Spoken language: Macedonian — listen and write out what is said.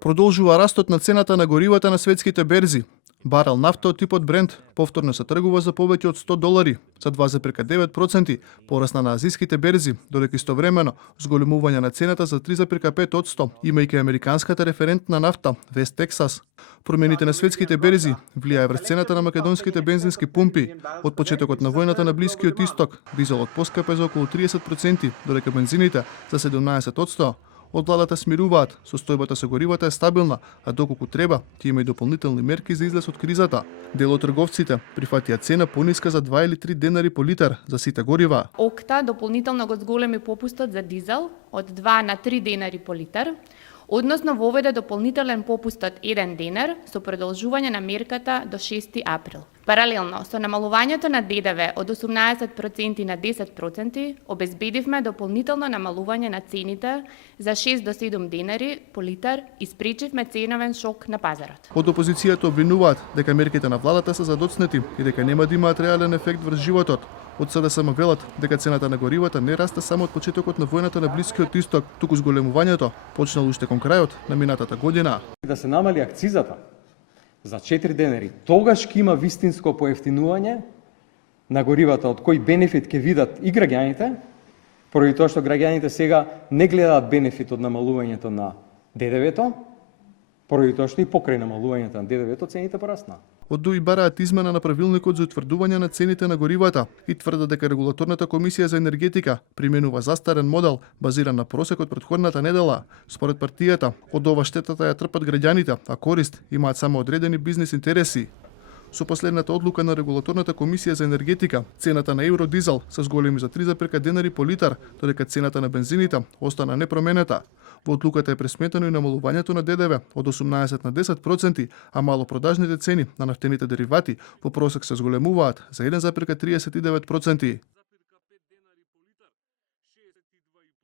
Продолжува растот на цената на горивата на светските берзи. Барел нафта од типот Брент повторно се тргува за повеќе од $100, за 2,9% порасна на азиските берзи, додека истовремено зголемување на цената за 3,5%, имајќи американската референтна нафта Вест Тексас. Промените на светските берзи влијае врз цената на македонските бензински пумпи. Од почетокот на војната на Блискиот Исток, дизелот поскапе за околу 30%, додека бензините за 17%. Од владата смируваат, состојбата со горивата е стабилна, а доколку треба, ќе има и дополнителни мерки за излез од кризата. Дел од трговците прифатија цена пониска за 2 или 3 денари по литар за сите горива. Окта дополнително го зголеми попустот за дизел од 2 на 3 денари по литар, односно воведе дополнителен попуст од 1 денар со продолжување на мерката до 6 април. Паралелно со намалувањето на ДДВ од 18% на 10%, обезбедивме дополнително намалување на цените за 6 до 7 денари по литар и спречивме ценовен шок на пазарот. Од опозицијата обвинуваат дека мерките на владата се задоцнети и дека нема да имаат реален ефект врз животот. Од СДСМ велат дека цената на горивата не расте само од почетокот на војната на Блискиот Исток, туку зголемувањето почнало уште кон крајот на минатата година. Да се намали акцизата за 4 денари, тогаш ќе има вистинско поевтинување на горивата, од кој бенефит ќе видат и граѓаните, поради тоа што граѓаните сега не гледаат бенефит од намалувањето на ДДВ-то, поради тоа што и покрај намалувањето на ДДВ-то цените пораснаа. Од ДУИ бараат измена на правилникот за утврдување на цените на горивата и тврдат дека Регулаторната комисија за енергетика применува застарен модел базиран на просек од претходната недела. Според партијата, од ова штетата ја трпат граѓаните, а корист имаат само одредени бизнис интереси. Со последната одлука на Регулаторната комисија за енергетика, цената на евродизел се зголеми за 3,5 денари по литар, додека цената на бензините остана непроменета. Во одлуката е пресметено и намалувањето на ДДВ од 18 на 10%, а малопродажните цени на нафтените деривати во просек се зголемуваат за 1,39%.